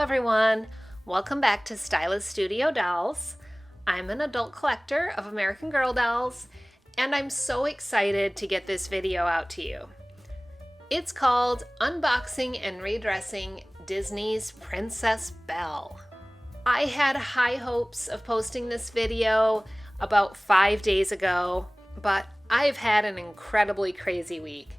everyone, welcome back to Stylist Studio Dolls. I'm an adult collector of American Girl dolls, and I'm so excited to get this video out to you. It's called Unboxing and Redressing Disney's Princess Belle. I had high hopes of posting this video about 5 days ago, but I've had an incredibly crazy week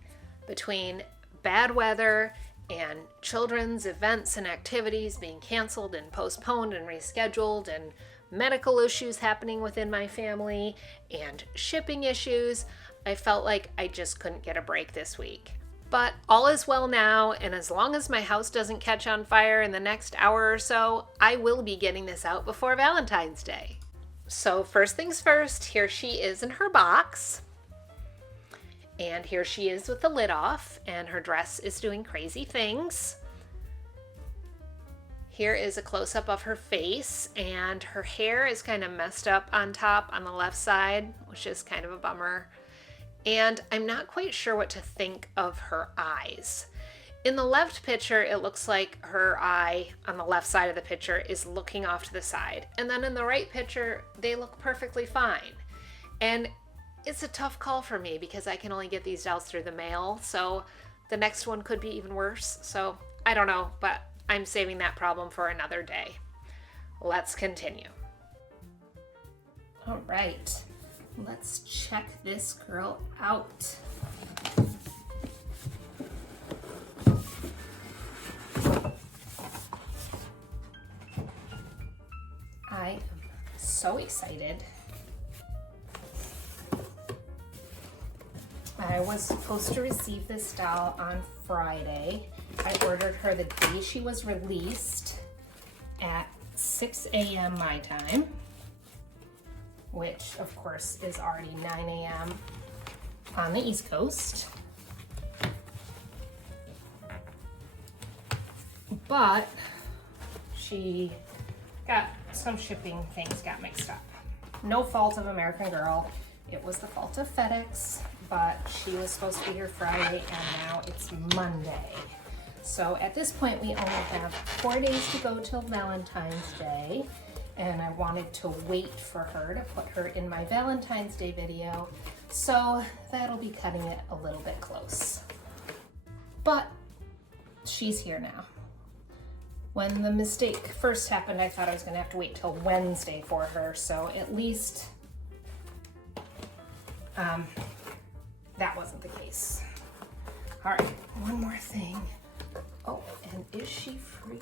between bad weather and children's events and activities being canceled and postponed and rescheduled, and medical issues happening within my family and shipping issues. I felt like I just couldn't get a break this week. But all is well now, and as long as my house doesn't catch on fire in the next hour or so, I will be getting this out before Valentine's Day. So first things first, here she is in her box. And here she is with the lid off, and her dress is doing crazy things. Here is a close-up of her face, and her hair is kind of messed up on top on the left side, which is kind of a bummer. And I'm not quite sure what to think of her eyes. In the left picture, it looks like her eye on the left side of the picture is looking off to the side. And then in the right picture, they look perfectly fine. And it's a tough call for me because I can only get these dolls through the mail, so the next one could be even worse. So I don't know, but I'm saving that problem for another day. Let's continue. All right, let's check this girl out. I am so excited. I was supposed to receive this doll on Friday. I ordered her the day she was released at 6 a.m. my time, which of course is already 9 a.m. on the East Coast. But she got some shipping things got mixed up. No fault of American Girl. It was the fault of FedEx, but she was supposed to be here Friday and now it's Monday. So at this point we only have 4 days to go till Valentine's Day, and I wanted to wait for her to put her in my Valentine's Day video, so that'll be cutting it a little bit close. But she's here now. When the mistake first happened, I thought I was gonna have to wait till Wednesday for her, so at least that wasn't the case. All right, one more thing. Oh, and is she free?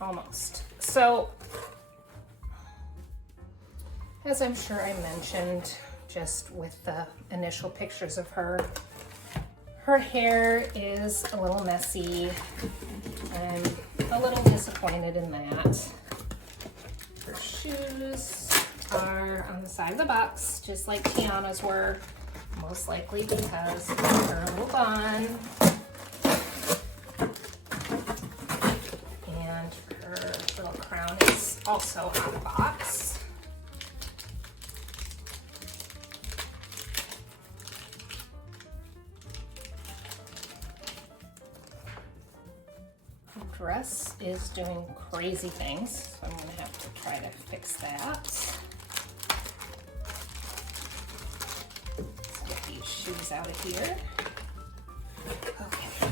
Almost. So, as I'm sure I mentioned just with the initial pictures of her, her hair is a little messy. I'm a little disappointed in that. Her shoes are on the side of the box, just like Tiana's were, most likely because of her little bun. And her little crown is also on the box. Her dress is doing crazy things, so I'm gonna have to try to fix that. Shoes out of here. Okay.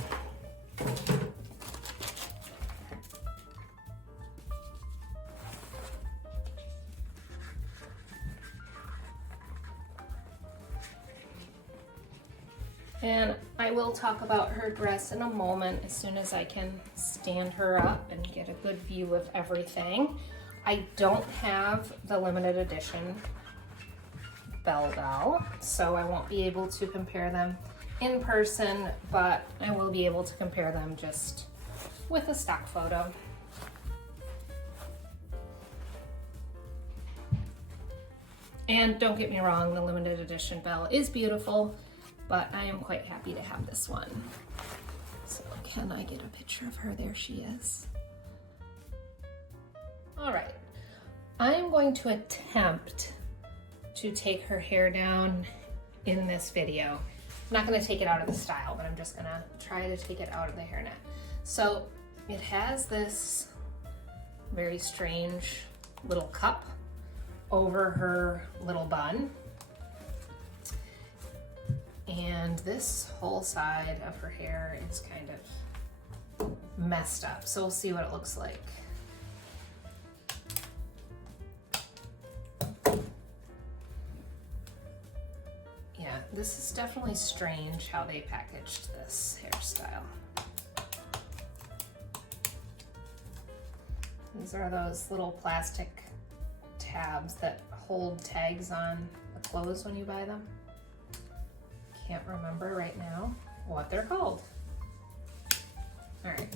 And I will talk about her dress in a moment as soon as I can stand her up and get a good view of everything. I don't have the limited edition Belle Doll, so I won't be able to compare them in person, but I will be able to compare them just with a stock photo. And don't get me wrong, the limited edition Belle is beautiful, but I am quite happy to have this one. So can I get a picture of her? There she is. All right, I'm going to attempt to take her hair down in this video. I'm not gonna take it out of the style, but I'm just gonna try to take it out of the hairnet. So it has this very strange little cup over her little bun. And this whole side of her hair is kind of messed up. So we'll see what it looks like. Yeah, this is definitely strange how they packaged this hairstyle. These are those little plastic tabs that hold tags on the clothes when you buy them. Can't remember right now what they're called. All right.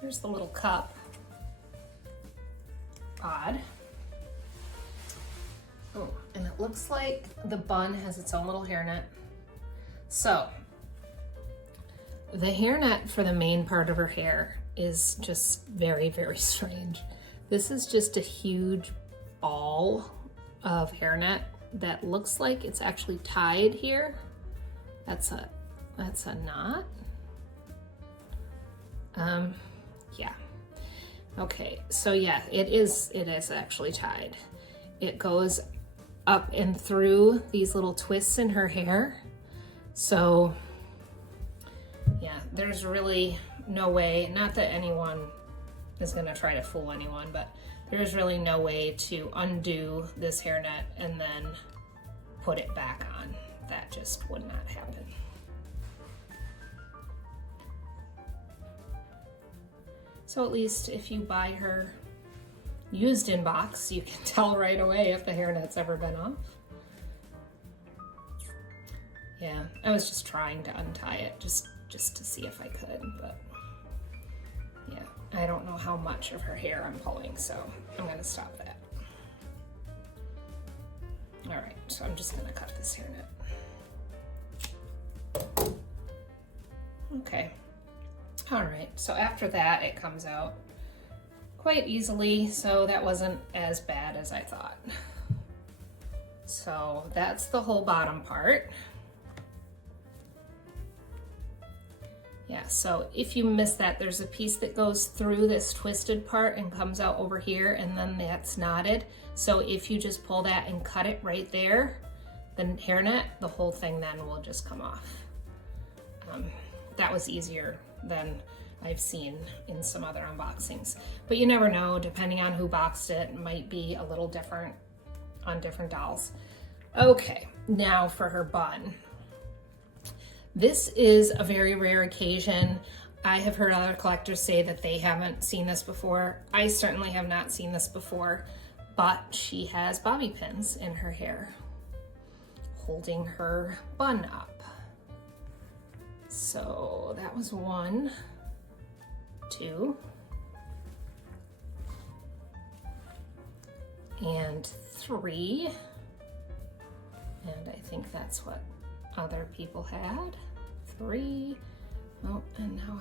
Here's the little cup. Odd. Oh, and it looks like the bun has its own little hairnet. So, the hairnet for the main part of her hair is just very, very strange. This is just a huge ball of hairnet that looks like it's actually tied here. That's a knot. Yeah. Okay, so yeah, it is actually tied. It goes up and through these little twists in her hair. So yeah, there's really no way, not that anyone is gonna try to fool anyone, but there's really no way to undo this hairnet and then put it back on. That just would not happen. So at least if you buy her used in box, you can tell right away if the hairnet's ever been off. Yeah, I was just trying to untie it just to see if I could, but yeah, I don't know how much of her hair I'm pulling, so I'm gonna stop that. All right, so I'm just gonna cut this hairnet. Okay, all right, so after that it comes out quite easily, so that wasn't as bad as I thought. So that's the whole bottom part. Yeah, so if you miss that, there's a piece that goes through this twisted part and comes out over here, and then that's knotted. So if you just pull that and cut it right there, the hairnet, the whole thing then will just come off. That was easier than I've seen in some other unboxings. But you never know, depending on who boxed it, it might be a little different on different dolls. Okay, now for her bun. This is a very rare occasion. I have heard other collectors say that they haven't seen this before. I certainly have not seen this before, but she has bobby pins in her hair, holding her bun up. So that was 1, 2, and 3. And I think that's what other people had. 3. Oh, and now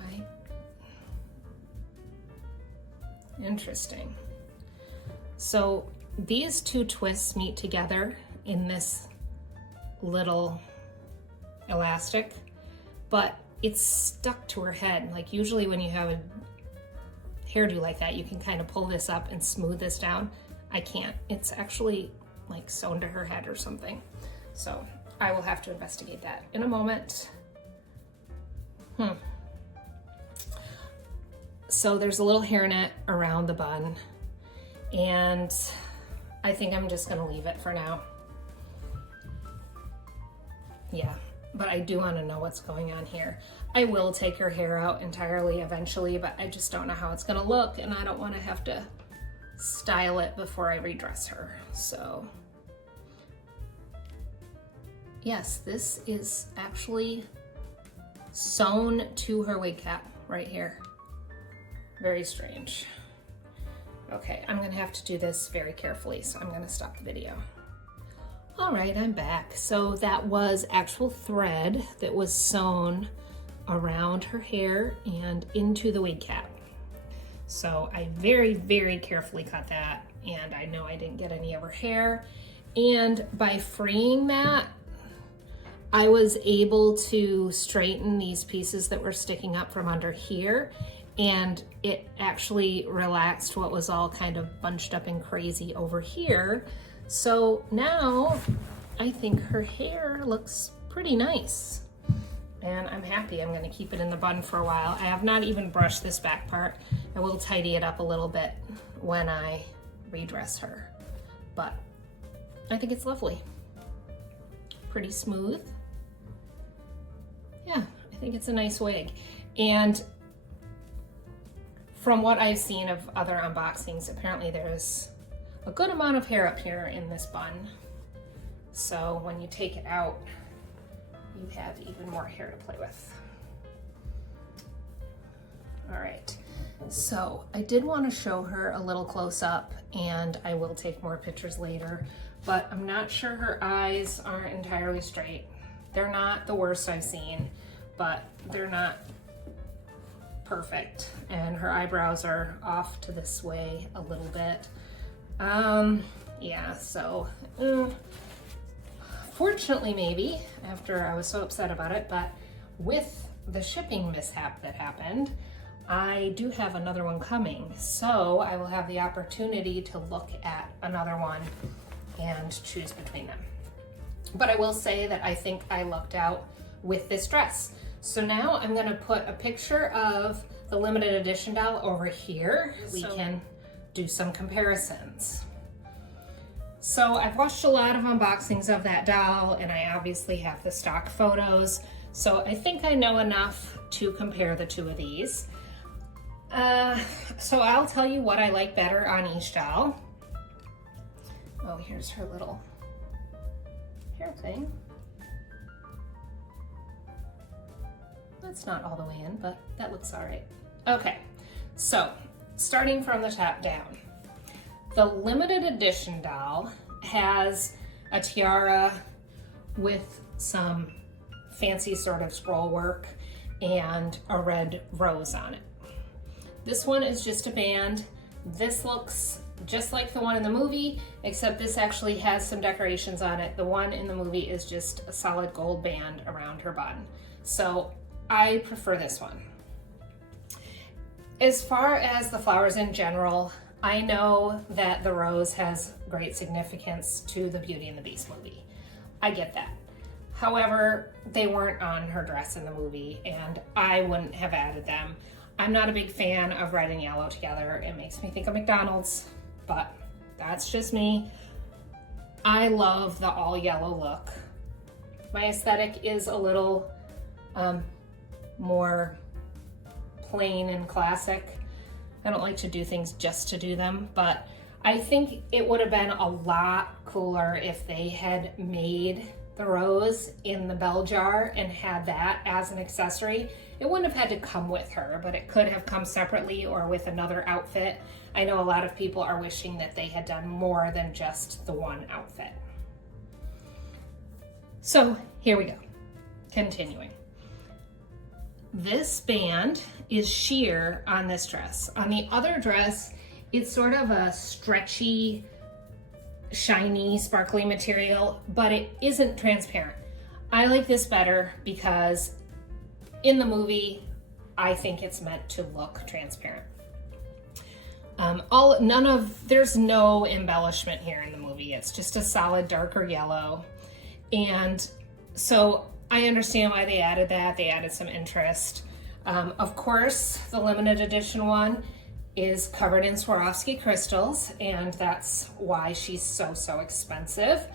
interesting. So these two twists meet together in this little elastic, but it's stuck to her head. Like usually when you have a hairdo like that, you can kind of pull this up and smooth this down. I can't. It's actually like sewn to her head or something. So I will have to investigate that in a moment. So there's a little hairnet around the bun, and I think I'm just gonna leave it for now. Yeah, but I do wanna know what's going on here. I will take her hair out entirely eventually, but I just don't know how it's gonna look, and I don't wanna have to style it before I redress her, so. Yes, this is actually sewn to her wig cap right here. Very strange. Okay, I'm gonna have to do this very carefully, so I'm gonna stop the video. All right, I'm back. So that was actual thread that was sewn around her hair and into the wig cap. So I very, very carefully cut that, and I know I didn't get any of her hair. And by freeing that, I was able to straighten these pieces that were sticking up from under here, and it actually relaxed what was all kind of bunched up and crazy over here. So now I think her hair looks pretty nice. And I'm happy. I'm gonna keep it in the bun for a while. I have not even brushed this back part. I will tidy it up a little bit when I redress her. But I think it's lovely. Pretty smooth. Yeah, I think it's a nice wig. And from what I've seen of other unboxings, apparently there's a good amount of hair up here in this bun. So when you take it out, you have even more hair to play with. All right, so I did want to show her a little close up, and I will take more pictures later, but I'm not sure her eyes aren't entirely straight. They're not the worst I've seen, but they're not perfect. And her eyebrows are off to this way a little bit. Yeah, so fortunately, maybe, after I was so upset about it, but with the shipping mishap that happened, I do have another one coming. So I will have the opportunity to look at another one and choose between them. But I will say that I think I lucked out with this dress. So now I'm gonna put a picture of the limited edition doll over here. We can do some comparisons. So I've watched a lot of unboxings of that doll, and I obviously have the stock photos. So I think I know enough to compare the two of these. So I'll tell you what I like better on each doll. Oh, here's her little hair thing. That's not all the way in, but that looks all right. Okay, so starting from the top down. The limited edition doll has a tiara with some fancy sort of scroll work and a red rose on it. This one is just a band. This looks just like the one in the movie, except this actually has some decorations on it. The one in the movie is just a solid gold band around her bun. So I prefer this one. As far as the flowers in general, I know that the rose has great significance to the Beauty and the Beast movie. I get that. However, they weren't on her dress in the movie, and I wouldn't have added them. I'm not a big fan of red and yellow together. It makes me think of McDonald's, but that's just me. I love the all yellow look. My aesthetic is a little more plain and classic. I don't like to do things just to do them, but I think it would have been a lot cooler if they had made the rose in the bell jar and had that as an accessory. It wouldn't have had to come with her, but it could have come separately or with another outfit. I know a lot of people are wishing that they had done more than just the one outfit. So here we go, continuing. This band is sheer on this dress. On the other dress, it's sort of a stretchy, shiny, sparkly material, but it isn't transparent. I like this better because in the movie, I think it's meant to look transparent. There's no embellishment here in the movie. It's just a solid darker yellow. And so I understand why they added that. They added some interest. Of course, the limited edition one is covered in Swarovski crystals, and that's why she's so expensive.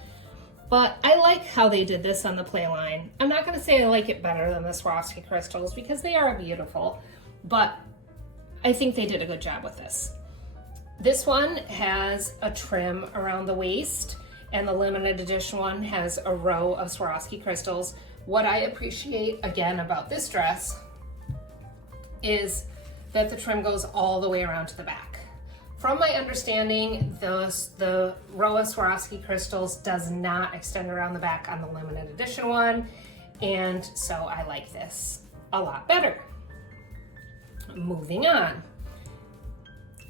But I like how they did this on the play line. I'm not gonna say I like it better than the Swarovski crystals because they are beautiful, but I think they did a good job with this. This one has a trim around the waist, and the limited edition one has a row of Swarovski crystals. What I appreciate, again, about this dress is that the trim goes all the way around to the back. From my understanding, the row of Swarovski crystals does not extend around the back on the limited edition one, and so I like this a lot better. Moving on.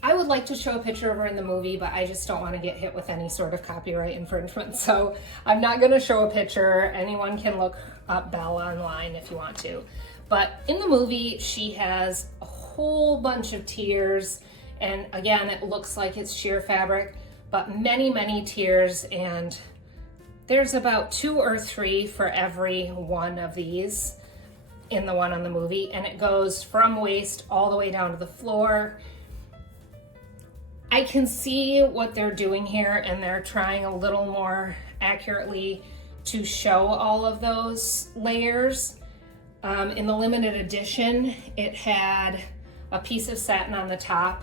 I would like to show a picture of her in the movie, but I just don't want to get hit with any sort of copyright infringement. So I'm not going to show a picture. Anyone can look up Belle online if you want to. But in the movie, she has a whole bunch of tiers. And again, it looks like it's sheer fabric, but many, many tiers. And there's about 2 or 3 for every one of these in the one on the movie. And it goes from waist all the way down to the floor. I can see what they're doing here, and they're trying a little more accurately to show all of those layers. In the limited edition, it had a piece of satin on the top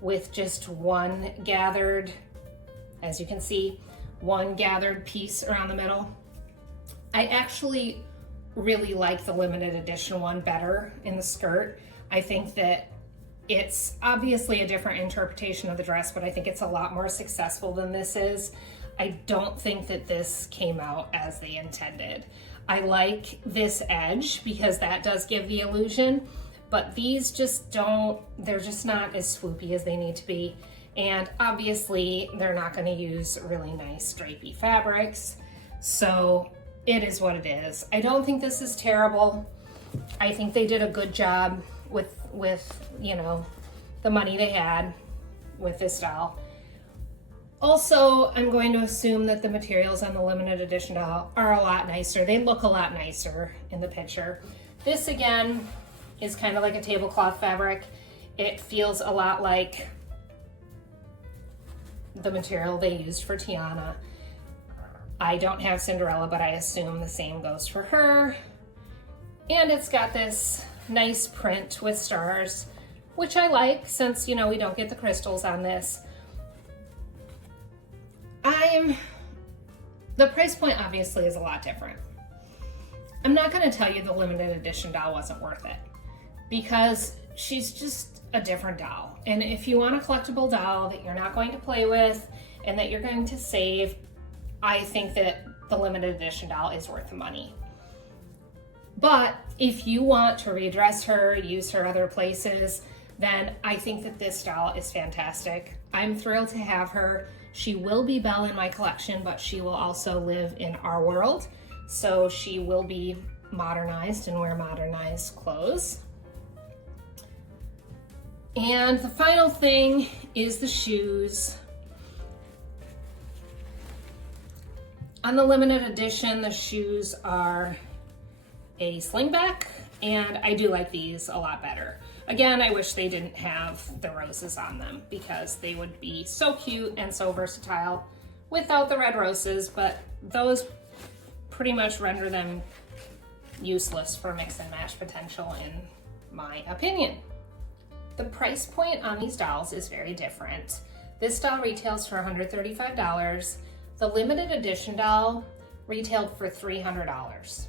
with just one gathered, as you can see, one gathered piece around the middle. I actually really like the limited edition one better in the skirt. I think that it's obviously a different interpretation of the dress, but I think it's a lot more successful than this is. I don't think that this came out as they intended. I like this edge because that does give the illusion, but these just don't, they're just not as swoopy as they need to be. And obviously they're not going to use really nice drapey fabrics. So it is what it is. I don't think this is terrible. I think they did a good job with you know, the money they had with this doll. Also, I'm going to assume that the materials on the limited edition doll are a lot nicer. They look a lot nicer in the picture. This again is kind of like a tablecloth fabric. It feels a lot like the material they used for Tiana. I don't have Cinderella, but I assume the same goes for her. And it's got this nice print with stars, which I like since, you know, we don't get the crystals on this. The price point obviously is a lot different. I'm not going to tell you the limited edition doll wasn't worth it because she's just a different doll. And if you want a collectible doll that you're not going to play with and that you're going to save, I think that the limited edition doll is worth the money. But if you want to redress her, use her other places, then I think that this doll is fantastic. I'm thrilled to have her. She will be Belle in my collection, but she will also live in our world. So she will be modernized and wear modernized clothes. And the final thing is the shoes. On the limited edition, the shoes are a slingback, and I do like these a lot better. Again, I wish they didn't have the roses on them because they would be so cute and so versatile without the red roses, but those pretty much render them useless for mix and match potential in my opinion. The price point on these dolls is very different. This doll retails for $135. The limited edition doll retailed for $300.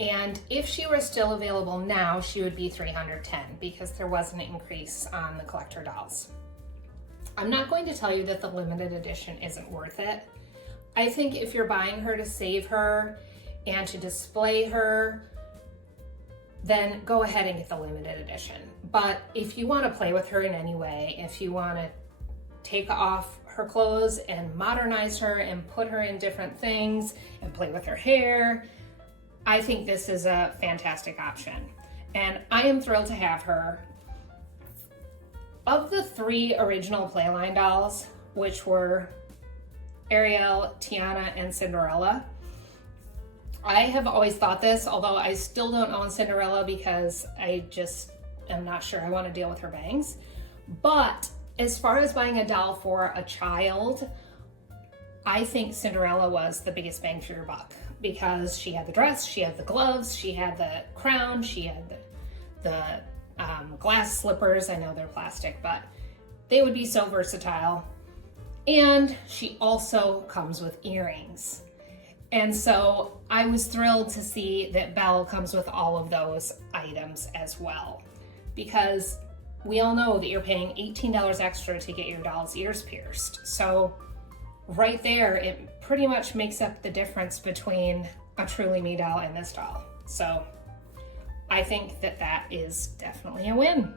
And if she were still available now, she would be $310 because there was an increase on the collector dolls. I'm not going to tell you that the limited edition isn't worth it. I think if you're buying her to save her and to display her, then go ahead and get the limited edition. But if you want to play with her in any way, if you want to take off her clothes and modernize her and put her in different things and play with her hair, I think this is a fantastic option. And I am thrilled to have her. Of the 3 original Playline dolls, which were Ariel, Tiana, and Cinderella, I have always thought this, although I still don't own Cinderella because I just am not sure I want to deal with her bangs. But as far as buying a doll for a child, I think Cinderella was the biggest bang for your buck because she had the dress, she had the gloves, she had the crown, she had the glass slippers. I know they're plastic, but they would be so versatile. And she also comes with earrings. And so I was thrilled to see that Belle comes with all of those items as well, because we all know that you're paying $18 extra to get your doll's ears pierced. So right there, it pretty much makes up the difference between a Truly Me doll and this doll. So I think that that is definitely a win.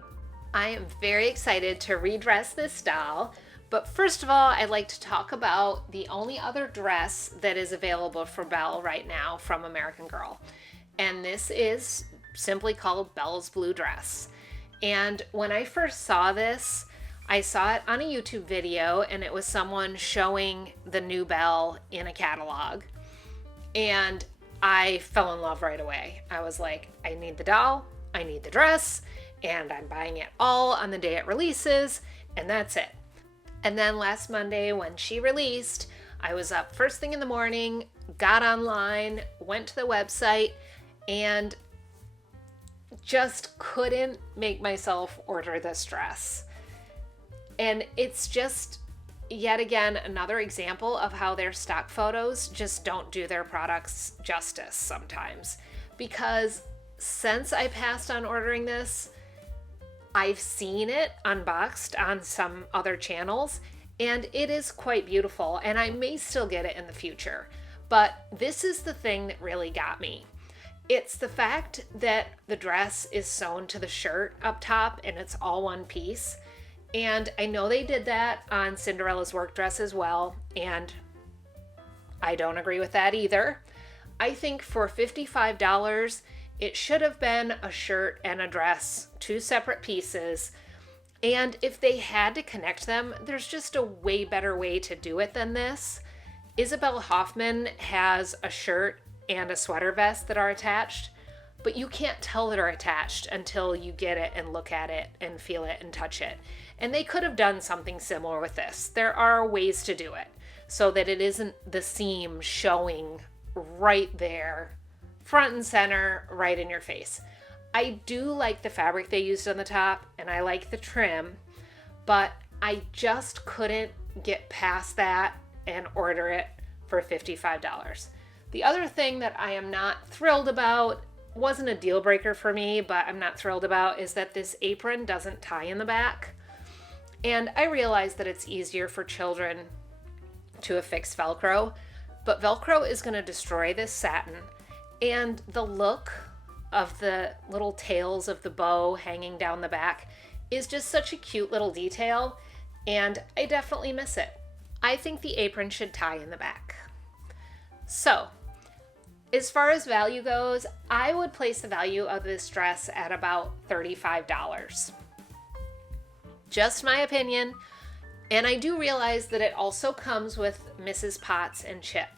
I am very excited to redress this doll, but first of all, I'd like to talk about the only other dress that is available for Belle right now from American Girl. And this is simply called Belle's Blue Dress. And when I first saw this, I saw it on a YouTube video, and it was someone showing the new Belle in a catalog. And I fell in love right away. I was like, I need the doll, I need the dress, and I'm buying it all on the day it releases, and that's it. And then last Monday when she released, I was up first thing in the morning, got online, went to the website, and just couldn't make myself order this dress. And it's just yet again another example of how their stock photos just don't do their products justice sometimes. Because since I passed on ordering this, I've seen it unboxed on some other channels, and it is quite beautiful, and I may still get it in the future. But this is the thing that really got me. It's the fact that the dress is sewn to the shirt up top and it's all one piece. And I know they did that on Cinderella's work dress as well, and I don't agree with that either. I think for $55, it should have been a shirt and a dress, two separate pieces. And if they had to connect them, there's just a way better way to do it than this. Isabel Hoffman has a shirt and a sweater vest that are attached, but you can't tell that are attached until you get it and look at it and feel it and touch it. And they could have done something similar with this. There are ways to do it so that it isn't the seam showing right there, front and center, right in your face. I do like the fabric they used on the top, and I like the trim, but I just couldn't get past that and order it for $55. The other thing that I am not thrilled about, wasn't a deal breaker for me, but I'm not thrilled about, is that this apron doesn't tie in the back. And I realize that it's easier for children to affix Velcro, but Velcro is going to destroy this satin. And the look of the little tails of the bow hanging down the back is just such a cute little detail, and I definitely miss it. I think the apron should tie in the back. So, as far as value goes, I would place the value of this dress at about $35. Just my opinion, and I do realize that it also comes with Mrs. Potts and Chip.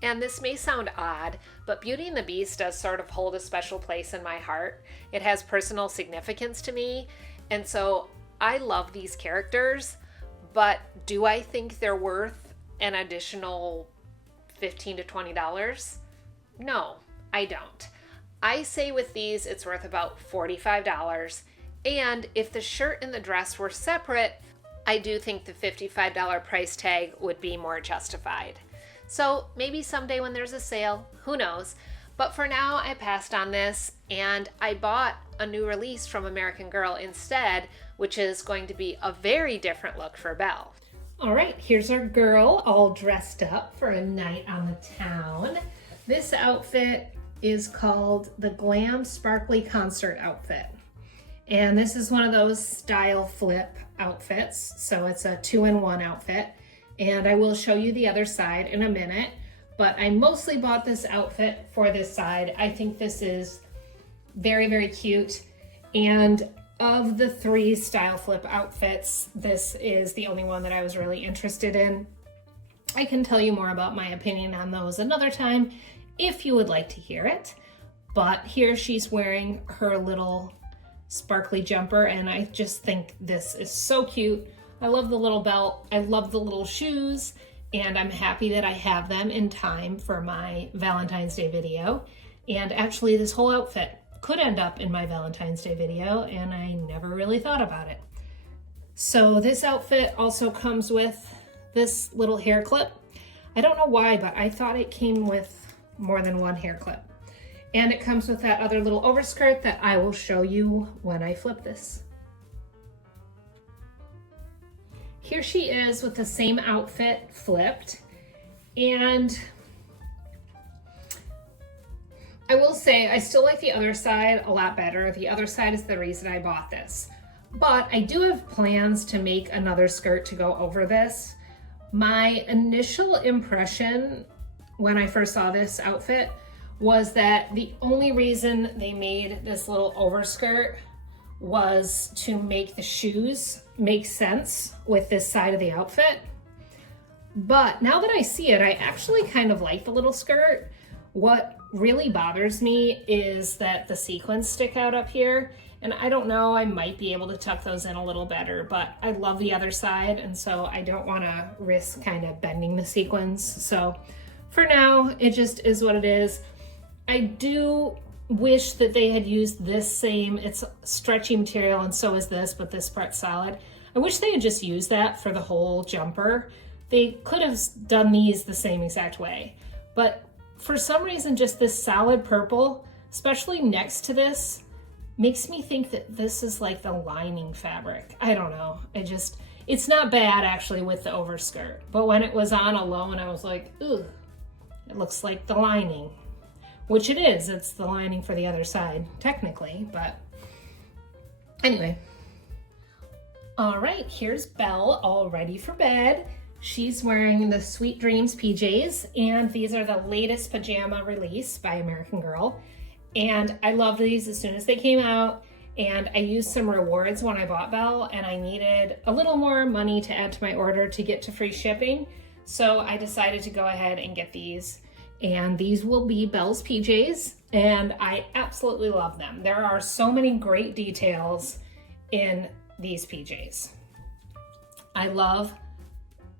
And this may sound odd, but Beauty and the Beast does sort of hold a special place in my heart. It has personal significance to me, and so I love these characters, but do I think they're worth an additional $15 to $20? No, I don't. I say with these it's worth about $45, and if the shirt and the dress were separate, I do think the $55 price tag would be more justified. So maybe someday when there's a sale, who knows? But for now, I passed on this, and I bought a new release from American Girl instead, which is going to be a very different look for Belle. All right, here's our girl all dressed up for a night on the town. This outfit is called the Glam Sparkly Concert outfit. And this is one of those style flip outfits. So it's a 2-in-1 outfit. And I will show you the other side in a minute, but I mostly bought this outfit for this side. I think this is very, very cute. And of the 3 style flip outfits, this is the only one that I was really interested in. I can tell you more about my opinion on those another time if you would like to hear it. But here she's wearing her little sparkly jumper, and I just think this is so cute. I love the little belt, I love the little shoes, and I'm happy that I have them in time for my Valentine's Day video. And actually this whole outfit could end up in my Valentine's Day video, and I never really thought about it. So this outfit also comes with this little hair clip. I don't know why, but I thought it came with more than one hair clip. And it comes with that other little overskirt that I will show you when I flip this. Here she is with the same outfit flipped, and I will say I still like the other side a lot better. The other side is the reason I bought this. But I do have plans to make another skirt to go over this. My initial impression when I first saw this outfit was that the only reason they made this little overskirt was to make the shoes make sense with this side of the outfit. But now that I see it, I actually kind of like the little skirt. What really bothers me is that the sequins stick out up here. And I don't know, I might be able to tuck those in a little better, but I love the other side, and so I don't want to risk kind of bending the sequins. So for now, it just is what it is. I do wish that they had used this same, it's stretchy material and so is this, but this part's solid. I wish they had just used that for the whole jumper. They could have done these the same exact way, but for some reason, just this solid purple, especially next to this, makes me think that this is like the lining fabric. I don't know. It's not bad actually with the overskirt, but when it was on alone, I was like, ooh, it looks like the lining, which it is. It's the lining for the other side, technically, but anyway. All right, here's Belle all ready for bed. She's wearing the Sweet Dreams PJs, and these are the latest pajama release by American Girl. And I loved these as soon as they came out, and I used some rewards when I bought Belle, and I needed a little more money to add to my order to get to free shipping. So I decided to go ahead and get these, and these will be Belle's PJs, and I absolutely love them. There are so many great details in these PJs. I love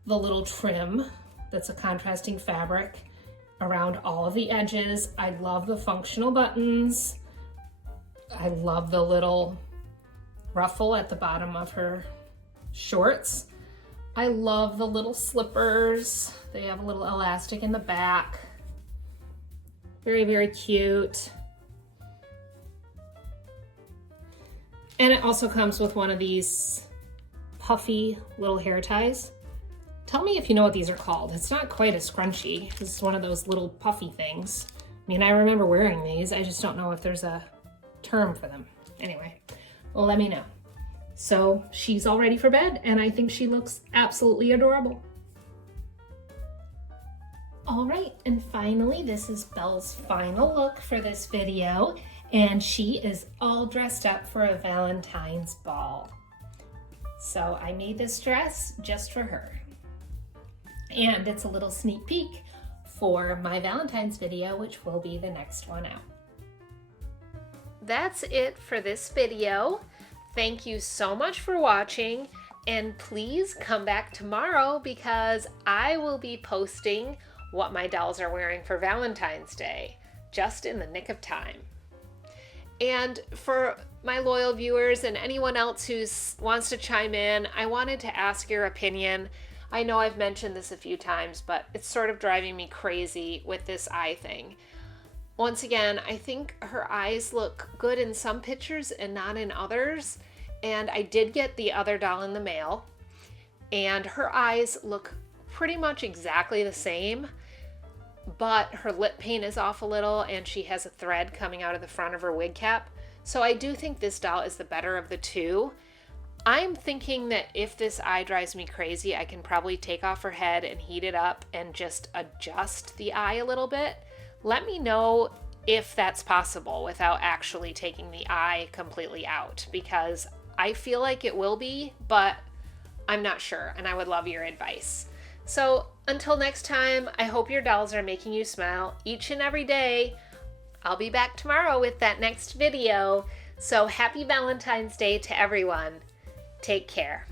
the little trim that's a contrasting fabric around all of the edges. I love the functional buttons. I love the little ruffle at the bottom of her shorts. I love the little slippers. They have a little elastic in the back. Very, very cute. And it also comes with one of these puffy little hair ties. Tell me if you know what these are called. It's not quite a scrunchie. This is one of those little puffy things. I mean, I remember wearing these. I just don't know if there's a term for them. Anyway, well, let me know. So she's all ready for bed, and I think she looks absolutely adorable. All right, and finally, this is Belle's final look for this video, and she is all dressed up for a Valentine's ball. So I made this dress just for her. And it's a little sneak peek for my Valentine's video, which will be the next one out. That's it for this video. Thank you so much for watching, and please come back tomorrow because I will be posting what my dolls are wearing for Valentine's Day, just in the nick of time. And for my loyal viewers and anyone else who wants to chime in, I wanted to ask your opinion. I know I've mentioned this a few times, but it's sort of driving me crazy with this eye thing. Once again, I think her eyes look good in some pictures and not in others. And I did get the other doll in the mail, and her eyes look pretty much exactly the same, but her lip paint is off a little and she has a thread coming out of the front of her wig cap. So I do think this doll is the better of the two. I'm thinking that if this eye drives me crazy, I can probably take off her head and heat it up and just adjust the eye a little bit. Let me know if that's possible without actually taking the eye completely out, because I feel like it will be, but I'm not sure, and I would love your advice. So until next time, I hope your dolls are making you smile each and every day. I'll be back tomorrow with that next video. So happy Valentine's Day to everyone. Take care.